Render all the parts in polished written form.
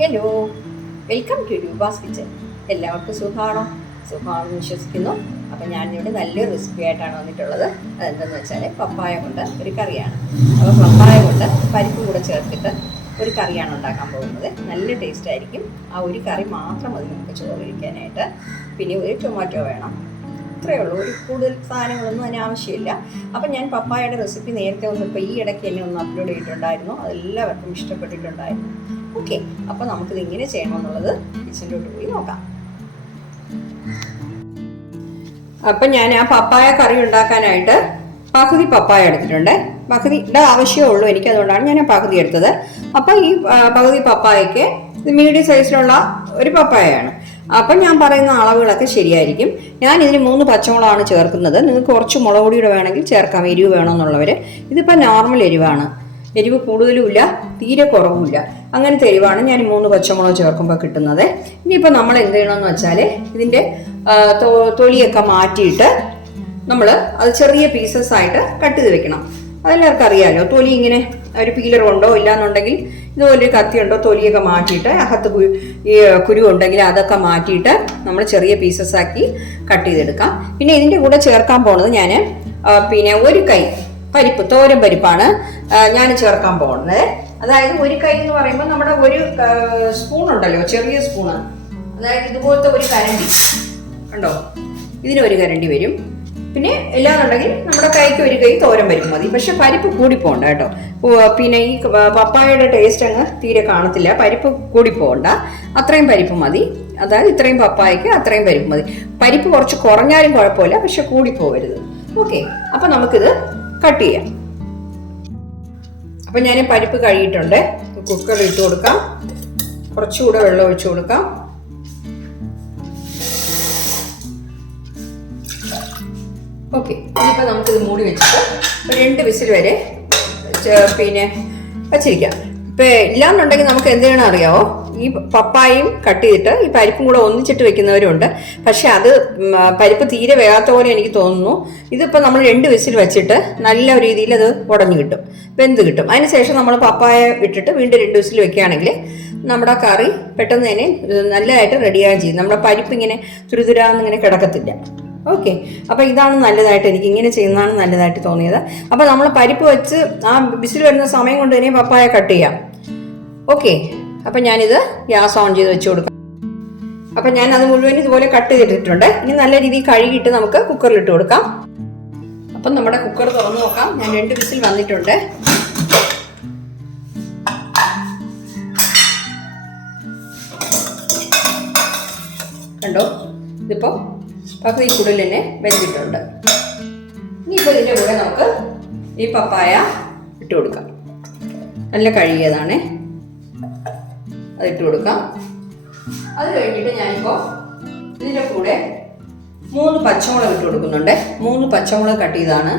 Hello, welcome to Roopa's kitchen. എല്ലാവർക്കും സുഖമാണെന്ന് വിശ്വസിക്കുന്നു. അപ്പം ഞാനിവിടെ നല്ലൊരു റെസിപ്പി ആയിട്ടാണ് വന്നിട്ടുള്ളത്. അതെന്തെന്ന് വെച്ചാൽ പപ്പായ കൊണ്ട് ഒരു കറിയാണ്. അപ്പോൾ പപ്പായ കൊണ്ട് പരിപ്പ് കൂടെ ചേർത്തിട്ട് ഒരു കറിയാണ് ഉണ്ടാക്കാൻ പോകുന്നത്. നല്ല ടേസ്റ്റ് ആയിരിക്കും. ആ ഒരു കറി മാത്രം മതി നമുക്ക് ചോറ് കഴിക്കാനായിട്ട്. പിന്നെ ഒരു ടൊമാറ്റോ വേണം. ഇത്രയേ ഉള്ളൂ. ഒരു കൂടുതൽ സാധനങ്ങളൊന്നും അതിന് ആവശ്യമില്ല. അപ്പം ഞാൻ പപ്പായയുടെ റെസിപ്പി നേരത്തെ ഇപ്പോൾ ഈ ഇടയ്ക്ക് തന്നെ ഒന്ന് അപ്ലോഡ് ചെയ്തിട്ടുണ്ടായിരുന്നു. അതെല്ലാവർക്കും ഇഷ്ടപ്പെട്ടിട്ടുണ്ടായിരുന്നു. ഓക്കെ, അപ്പോൾ നമുക്കിത് എങ്ങനെ ചെയ്യണമെന്നുള്ളത് കിച്ചനിലോട്ട് പോയി നോക്കാം. അപ്പം ഞാൻ ആ പപ്പായ കറി ഉണ്ടാക്കാനായിട്ട് പകുതി പപ്പായ എടുത്തിട്ടുണ്ട്. പകുതിയുടെ ആവശ്യമേ ഉള്ളൂ എനിക്ക്, അതുകൊണ്ടാണ് ഞാൻ ആ പകുതി എടുത്തത്. അപ്പം ഈ പകുതി പപ്പായക്ക് ഇത് മീഡിയം സൈസിലുള്ള ഒരു പപ്പായയാണ്. അപ്പം ഞാൻ പറയുന്ന അളവുകളൊക്കെ ശരിയായിരിക്കും. ഞാൻ ഇതിന് 3 പച്ചമുളകാണ് ചേർക്കുന്നത്. നിങ്ങൾക്ക് കുറച്ച് മുളക് പൊടിയുടെ വേണമെങ്കിൽ ചേർക്കാം, എരിവ് വേണമെന്നുള്ളവർ. ഇതിപ്പോൾ നോർമൽ എരിവാണ്, എരിവ് കൂടുതലുമില്ല തീരെ കുറവുമില്ല, അങ്ങനത്തെ എരിവാണ് ഞാൻ 3 പച്ചമുളക് ചേർക്കുമ്പോൾ കിട്ടുന്നത്. ഇനിയിപ്പോൾ നമ്മൾ എന്ത് ചെയ്യണമെന്ന് വെച്ചാൽ ഇതിൻ്റെ തൊലിയൊക്കെ മാറ്റിയിട്ട് നമ്മൾ അത് ചെറിയ പീസസ് ആയിട്ട് കട്ട് ചെയ്ത് വെക്കണം. അതെല്ലാവർക്കും അറിയാമല്ലോ. തൊലി ഇങ്ങനെ ഒരു പീലർ ഉണ്ടോ, ഇല്ലാന്നുണ്ടെങ്കിൽ ഇതുപോലൊരു കത്തിയുണ്ടോ, തൊലിയൊക്കെ മാറ്റിയിട്ട് അകത്ത് ഈ കുരു ഉണ്ടെങ്കിൽ അതൊക്കെ മാറ്റിയിട്ട് നമ്മൾ ചെറിയ പീസസ് ആക്കി കട്ട് ചെയ്തെടുക്കാം. പിന്നെ ഇതിൻ്റെ കൂടെ ചേർക്കാൻ പോകുന്നത് ഞാൻ പിന്നെ ഒരു കൈ പരിപ്പ്, തോരൻ പരിപ്പാണ് ഞാൻ ചേർക്കാൻ പോകുന്നത്. അതായത് ഒരു കൈ എന്ന് പറയുമ്പോൾ നമ്മുടെ ഒരു സ്പൂൺ ഉണ്ടല്ലോ, ചെറിയ സ്പൂണ്, അതായത് ഇതുപോലത്തെ ഒരു കരണ്ടി ഉണ്ടോ, ഇതിനൊരു കരണ്ടി വരും. പിന്നെ എല്ലാന്നുണ്ടെങ്കിൽ നമ്മുടെ കൈക്ക് ഒരു കൈ തോരൻ പരിപ്പ് മതി. പക്ഷെ പരിപ്പ് കൂടിപ്പോണ്ട കേട്ടോ. പിന്നെ ഈ പപ്പായയുടെ ടേസ്റ്റ് അങ്ങ് തീരെ കാണത്തില്ല. പരിപ്പ് കൂടിപ്പോണ്ട, അത്രയും പരിപ്പ് മതി. അതായത് ഇത്രയും പപ്പായക്ക് അത്രയും പരിപ്പ് മതി. പരിപ്പ് കുറച്ച് കുറഞ്ഞാലും കുഴപ്പമില്ല, പക്ഷെ കൂടിപ്പോവരുത്. ഓക്കെ, അപ്പൊ നമുക്കിത് കട്ട് ചെയ്യാം. അപ്പൊ ഞാൻ പരിപ്പ് കഴുകിയിട്ടുണ്ട്. കുക്കറിൽ ഇട്ട് കൊടുക്കാം. കുറച്ചുകൂടെ വെള്ളം ഒഴിച്ചു കൊടുക്കാം. ഓക്കെ, ഇനിയിപ്പോൾ നമുക്കിത് മൂടി വെച്ചിട്ട് 2 വിസിൽ വരെ പിന്നെ വച്ചിരിക്കാം. ഇപ്പം ഇല്ലാന്നുണ്ടെങ്കിൽ നമുക്ക് എന്ത് ചെയ്യണം അറിയാമോ, ഈ പപ്പായയും കട്ട് ചെയ്തിട്ട് ഈ പരിപ്പും കൂടെ ഒന്നിച്ചിട്ട് വെക്കുന്നവരുണ്ട്. പക്ഷെ അത് പരിപ്പ് തീരെ വേകാത്ത പോലെ എനിക്ക് തോന്നുന്നു. ഇതിപ്പോൾ നമ്മൾ 2 വിസിൽ വെച്ചിട്ട് നല്ല രീതിയിൽ അത് ഉടഞ്ഞു കിട്ടും, വെന്ത് കിട്ടും. അതിനുശേഷം നമ്മൾ പപ്പായ ഇട്ടിട്ട് വീണ്ടും 2 വിസിൽ വെക്കുകയാണെങ്കിൽ നമ്മുടെ കറി പെട്ടെന്ന് തന്നെ നല്ലതായിട്ട് റെഡിയാകുകയും ചെയ്യും. നമ്മുടെ പരിപ്പ് ഇങ്ങനെ തുരുതുരാന്നിങ്ങനെ കിടക്കത്തില്ല. ഓക്കെ, അപ്പോൾ ഇതാണ് നല്ലതായിട്ട്, എനിക്ക് ഇങ്ങനെ ചെയ്യുന്നതാണ് നല്ലതായിട്ട് തോന്നിയത്. അപ്പോൾ നമ്മൾ പരിപ്പ് വെച്ച് ആ വിസിൽ വരുന്ന സമയം കൊണ്ട് തന്നെ പപ്പായ കട്ട് ചെയ്യാം. ഓക്കെ, അപ്പം ഞാനിത് ഗ്യാസ് ഓൺ ചെയ്ത് വെച്ച് കൊടുക്കാം. അപ്പം ഞാൻ അത് മുഴുവൻ ഇതുപോലെ കട്ട് ചെയ്തിട്ടുണ്ട്. ഇനി നല്ല രീതിയിൽ കഴുകിയിട്ട് നമുക്ക് കുക്കറിൽ ഇട്ട് കൊടുക്കാം. അപ്പം നമ്മുടെ കുക്കർ തുറന്ന് നോക്കാം. ഞാൻ 2 വിസിൽ വന്നിട്ടുണ്ട്. കണ്ടോ, ഇതിപ്പോൾ പകുതി കൂടുതൽ തന്നെ വെന്തിട്ടുണ്ട്. ഇനിയിപ്പോൾ ഇതിൻ്റെ കൂടെ നമുക്ക് ഈ പപ്പായ ഇട്ട് കൊടുക്കാം. നല്ല കഴുകിയതാണ്, അതിട്ട് കൊടുക്കാം. അത് കഴിഞ്ഞിട്ട് ഞാനിപ്പോൾ ഇതിൻ്റെ കൂടെ 3 പച്ചമുളക് ഇട്ട് കൊടുക്കുന്നുണ്ട്. 3 പച്ചമുളക് കട്ട് ചെയ്താണ്.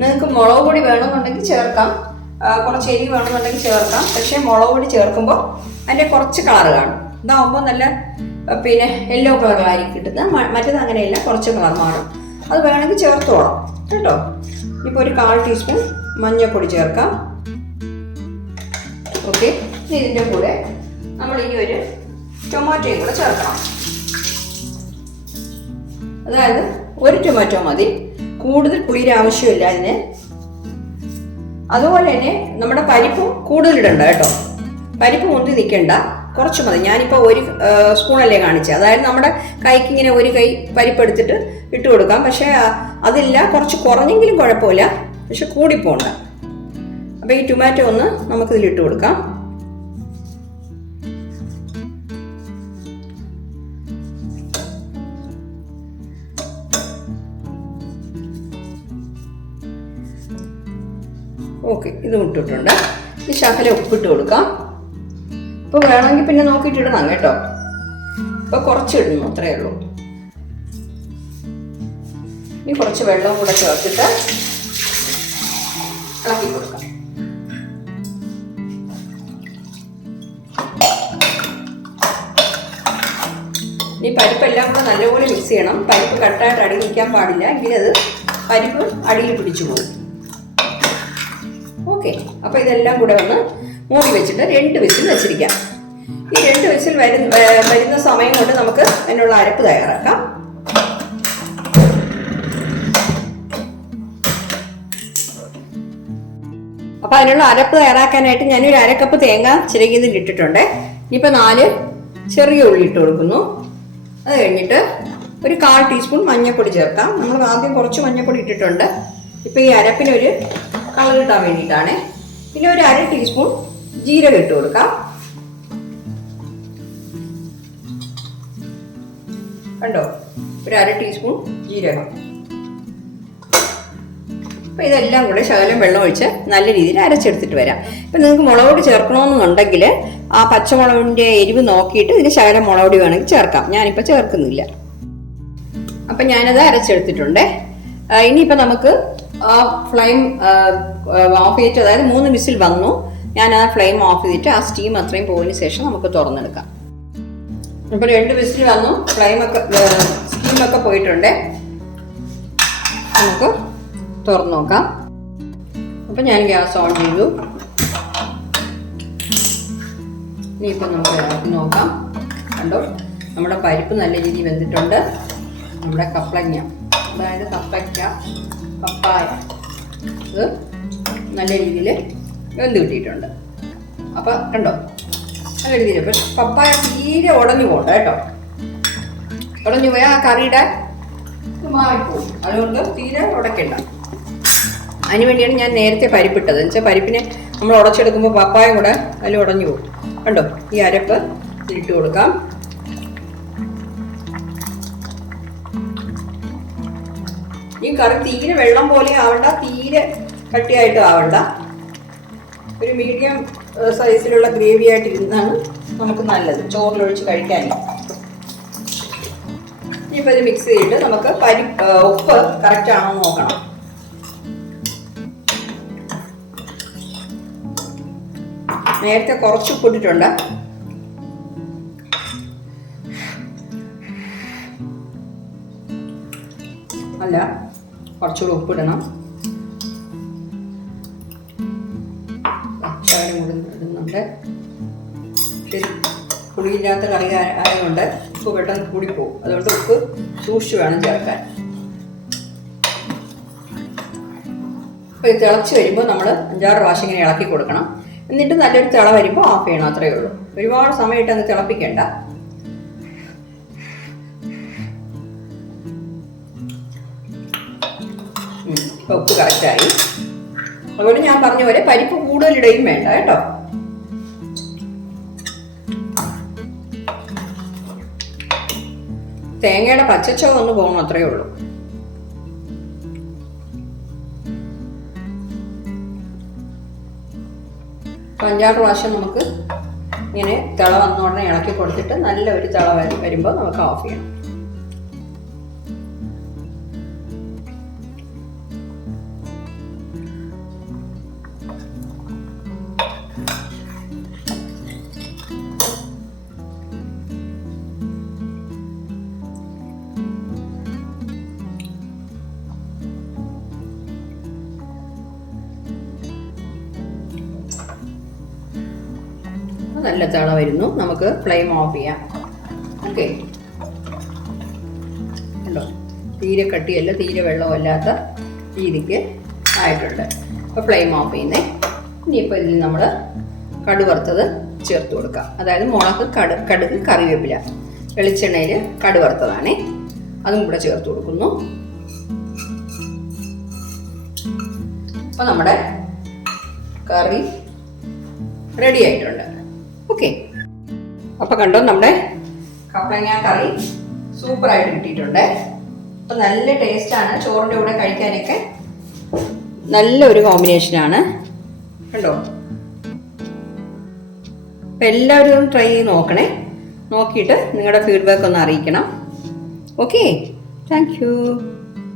നിങ്ങൾക്ക് മുളക് പൊടി വേണമെന്നുണ്ടെങ്കിൽ ചേർക്കാം, കുറച്ച് എരി വേണമെന്നുണ്ടെങ്കിൽ ചേർക്കാം. പക്ഷേ മുളക് പൊടി ചേർക്കുമ്പോൾ അതിൻ്റെ കുറച്ച് കളറ് കാണും. ഇതാവുമ്പോൾ നല്ല പിന്നെ യെല്ലോ കളറായിരിക്കും കിട്ടുന്നത്. മറ്റേത് അങ്ങനെയല്ല, കുറച്ച് കളർ മാറും. അത് വേണമെങ്കിൽ ചേർത്തോളാം കേട്ടോ. ഇപ്പോൾ ഒരു 1/4 ടീസ്പൂൺ മഞ്ഞൾപ്പൊടി ചേർക്കാം. ഓക്കെ, ഇതിൻ്റെ കൂടെ നമ്മൾ ഇനി ഒരു ടൊമാറ്റോയും കൂടെ ചേർക്കണം. അതായത് ഒരു ടൊമാറ്റോ മതി, കൂടുതൽ പുളിയുടെ ആവശ്യമില്ല അതിന്. അതുപോലെ തന്നെ നമ്മുടെ പരിപ്പും കൂടുതലിടണ്ട കേട്ടോ. പരിപ്പ് മുന്തി നിൽക്കണ്ട, കുറച്ച് മതി. ഞാനിപ്പോൾ 1 സ്പൂണല്ലേ കാണിച്ചത്. അതായത് നമ്മുടെ കൈക്ക് ഇങ്ങനെ ഒരു കൈ പരിപ്പ് എടുത്തിട്ട് ഇട്ട് കൊടുക്കാം. പക്ഷേ അതില്ല, കുറച്ച് കുറഞ്ഞെങ്കിലും കുഴപ്പമില്ല, പക്ഷെ കൂടിപ്പോണ്ട. അപ്പോൾ ഈ ടൊമാറ്റോ ഒന്ന് നമുക്കിതിലിട്ട് കൊടുക്കാം. ഓക്കെ, ഇത് ഇട്ടിട്ടുണ്ട്. ഈ ശകലം ഉപ്പിട്ട് കൊടുക്കാം. ഇപ്പോൾ വേണമെങ്കിൽ പിന്നെ നോക്കിയിട്ട് ഇടണം കേട്ടോ. ഇപ്പോൾ കുറച്ച് ഇടുന്നു, അത്രയേ ഉള്ളൂ. ഇനി കുറച്ച് വെള്ളം കൂടെ ചേർത്തിട്ട് ഇളക്കി കൊടുക്കാം. ഇനി പരിപ്പെല്ലാം കൂടെ നല്ലപോലെ മിക്സ് ചെയ്യണം. പരിപ്പ് കട്ടായിട്ട് അടി നിൽക്കാൻ പാടില്ല, എങ്കിൽ അത് പരിപ്പ് അടിയിൽ പിടിച്ചു പോകും. ഓക്കെ, അപ്പോൾ ഇതെല്ലാം കൂടെ ഒന്ന് മൂടി വെച്ചിട്ട് 2 വിസിൽ വെച്ചിരിക്കാം. ഈ 2 വിസിൽ വരുന്ന സമയം കൊണ്ട് നമുക്ക് അതിനുള്ള അരപ്പ് തയ്യാറാക്കാം. അപ്പം അതിനുള്ള അരപ്പ് തയ്യാറാക്കാനായിട്ട് ഞാനൊരു 1/2 കപ്പ് തേങ്ങ ചിരകിയതിൽ ഇട്ടിട്ടുണ്ട്. ഇനിയിപ്പോൾ 4 ചെറിയ ഉള്ളി ഇട്ട് കൊടുക്കുന്നു. അത് കഴിഞ്ഞിട്ട് ഒരു 1/4 ടീസ്പൂൺ മഞ്ഞൾപ്പൊടി ചേർക്കാം. നമ്മൾ ആദ്യം കുറച്ച് മഞ്ഞൾപ്പൊടി ഇട്ടിട്ടുണ്ട്. ഇപ്പോൾ ഈ അരപ്പിനൊരു കളർ കിട്ടാൻ വേണ്ടിയിട്ടാണ്. പിന്നെ ഒരു 1/2 ടീസ്പൂൺ ജീരകം ഇട്ട് കൊടുക്കാം. കണ്ടോ, ഒരു 1/2 ടീസ്പൂൺ ജീരകം. അപ്പോൾ ഇതെല്ലാം കൂടെ ശകലം വെള്ളം ഒഴിച്ച് നല്ല രീതിയിൽ അരച്ചെടുത്തിട്ട് വരാം. ഇപ്പം നിങ്ങൾക്ക് മുളക് പൊടി ചേർക്കണമെന്നുണ്ടെങ്കിൽ ആ പച്ചമുളകിൻ്റെ എരിവ് നോക്കിയിട്ട് ഇതിന് ശകലം മുളക് പൊടി വേണമെങ്കിൽ ചേർക്കാം. ഞാനിപ്പോൾ ചേർക്കുന്നില്ല. അപ്പം ഞാനത് അരച്ചെടുത്തിട്ടുണ്ട്. ഇനിയിപ്പോൾ നമുക്ക് ആ ഫ്ലെയിം ഓഫ് ചെയ്തിട്ട്, അതായത് 3 വിസിൽ വന്നു, ഞാൻ ആ ഫ്ലെയിം ഓഫ് ചെയ്തിട്ട് ആ സ്റ്റീം അത്രയും പോയതിന് ശേഷം നമുക്ക് തുറന്നെടുക്കാം. ഇപ്പോൾ 2 വിസിൽ വന്നു, സ്റ്റീമൊക്കെ പോയിട്ടുണ്ട്. നമുക്ക് തുറന്നു നോക്കാം. അപ്പം ഞാൻ ഗ്യാസ് ഓൺ ചെയ്തു. ഇനിയിപ്പോൾ നമുക്ക് ഇറക്കി നോക്കാം. കണ്ടോ, നമ്മുടെ പരിപ്പ് നല്ല രീതിയിൽ വെന്തിട്ടുണ്ട്. നമ്മുടെ കപ്പളങ്ങ, അതായത് പപ്പായ, ഇത് നല്ല രീതിയിൽ വെന്ത് കിട്ടിയിട്ടുണ്ട്. അപ്പം കണ്ടോ, നല്ല രീതിയിൽ. അപ്പം പപ്പായ തീരെ ഉടഞ്ഞു പോകണ്ട കേട്ടോ. ഉടഞ്ഞു പോയാൽ ആ കറിയുടെ മാറിപ്പോകും. അതുകൊണ്ട് തീരെ ഉടയ്ക്കണ്ട. അതിന് വേണ്ടിയാണ് ഞാൻ നേരത്തെ പരിപ്പിട്ടത്. എന്ന് വെച്ചാൽ പരിപ്പിനെ നമ്മൾ ഉടച്ചെടുക്കുമ്പോൾ പപ്പായ കൂടെ അതിൽ ഉടഞ്ഞു പോകും. കണ്ടോ, ഈ അരപ്പ് ഇട്ട് കൊടുക്കാം. ഈ കറി തീരെ വെള്ളം പോലെ ആവണ്ട, തീരെ കട്ടിയായിട്ടും ആവണ്ട. ഒരു മീഡിയം സൈസിലുള്ള ഗ്രേവി ആയിട്ട് ഇരുന്നാണ് നമുക്ക് നല്ലത് ചോറിലൊഴിച്ച് കഴിക്കാൻ. ഇനിയിപ്പോൾ ഇത് മിക്സ് ചെയ്തിട്ട് നമുക്ക് ഉപ്പ് കറക്റ്റ് ആണോ നോക്കണം. നേരത്തെ കുറച്ച് ഉപ്പിട്ടിട്ടുണ്ട്. അല്ല, കുറച്ചുകൂടി ഉപ്പിടണം. ഇടുന്നുണ്ട്. ശരി, പുളിയില്ലാത്ത കറി ആയതുകൊണ്ട് ഉപ്പ് പെട്ടെന്ന് കൂടിപ്പോകും. അതുകൊണ്ട് ഉപ്പ് സൂക്ഷിച്ച് വേണം ചേർക്കാൻ. അപ്പോൾ ഇത് തിളച്ച് വരുമ്പോൾ നമ്മൾ 5-6 പ്രാവശ്യം ഇങ്ങനെ ഇളക്കി കൊടുക്കണം. എന്നിട്ട് നല്ലൊരു തിള വരുമ്പോൾ ഓഫ് ചെയ്യണം. അത്രയേ ഉള്ളൂ. ഒരുപാട് സമയമായിട്ട് അങ്ങ് തിളപ്പിക്കേണ്ട. ഉപ്പ് കറക്റ്റായി. അതുകൊണ്ട് ഞാൻ പറഞ്ഞ പോലെ പരിപ്പ് കൂടുതലിടുകയും വേണ്ട കേട്ടോ. തേങ്ങയുടെ പച്ചച്ചോ ഒന്ന് പോകണം, അത്രയേ ഉള്ളൂ. അപ്പോൾ 5-6 പ്രാവശ്യം നമുക്ക് ഇങ്ങനെ തിള വന്നോടനെ ഇളക്കി കൊടുത്തിട്ട് നല്ല ഒരു തിള വരുമ്പോൾ നമുക്ക് ഓഫ് ചെയ്യണം. നല്ല തിള വരുന്നു, നമുക്ക് ഫ്ലെയിം ഓഫ് ചെയ്യാം. ഓക്കെ, കണ്ടോ, തീരെ കട്ടിയല്ല തീരെ വെള്ളമല്ലാത്ത രീതിക്ക് ആയിട്ടുണ്ട്. അപ്പോൾ ഫ്ലെയിം ഓഫ് ചെയ്യുന്നേ. ഇനിയിപ്പോൾ ഇതിൽ നമ്മൾ കടുവറുത്തത് ചേർത്ത് കൊടുക്കാം. അതായത് മുളക്, കടുക്, കറിവേപ്പില, വെളിച്ചെണ്ണയിൽ കടുവറുത്തതാണേ, അതും കൂടെ ചേർത്ത് കൊടുക്കുന്നു. അപ്പോൾ നമ്മുടെ കറി റെഡി ആയിട്ടുണ്ട്. ഓക്കെ, അപ്പോൾ കണ്ടോ, നമ്മുടെ കപ്പങ്ങ കറി സൂപ്പറായിട്ട് കിട്ടിയിട്ടുണ്ട്. അപ്പം നല്ല ടേസ്റ്റാണ്, ചോറിൻ്റെ കൂടെ കഴിക്കാനൊക്കെ നല്ലൊരു കോമ്പിനേഷനാണ്. കണ്ടോ, അപ്പം എല്ലാവരും ട്രൈ ചെയ്ത് നോക്കണേ. നോക്കിയിട്ട് നിങ്ങളുടെ ഫീഡ്ബാക്ക് ഒന്ന് അറിയിക്കണം. Okay, thank you.